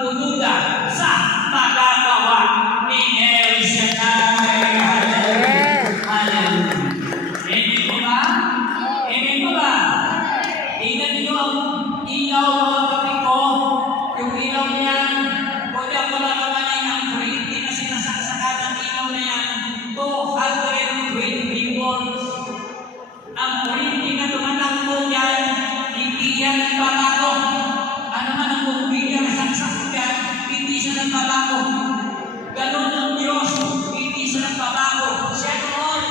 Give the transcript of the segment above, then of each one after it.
magdududa sa magagawa ni El Shaddai. Hallelujah. Amen po ba? Amen po ba? Tingnan niyo ang ilaw mga kapatid ko. Yung ilaw niyan, pwede ako nakamali ang 20 na sinasaksakan ng ilaw na yan. 220 volts. Ang 20 na tumatakbo yan, hindi yan nagbabago. Ano man ang bumbilya na saksak yan, hindi siya nagbabago. Ganon ang Diyos, hindi siya nagbabago. Siya noon,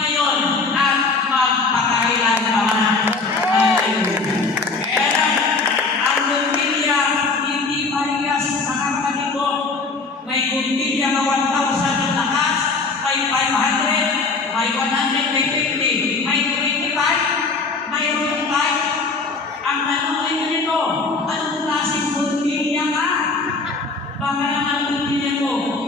ngayon, at magpakailanman. Kaya lang, ang bumbilya, hindi parehas sa kapatid ko. May bumbilya na 1,000 ang lakas, may 500, may 100, may 50, may 25, may 25. Ang tanong ay ganito, anong klaseng bumbilya ka? Baka naman bumbilya mo,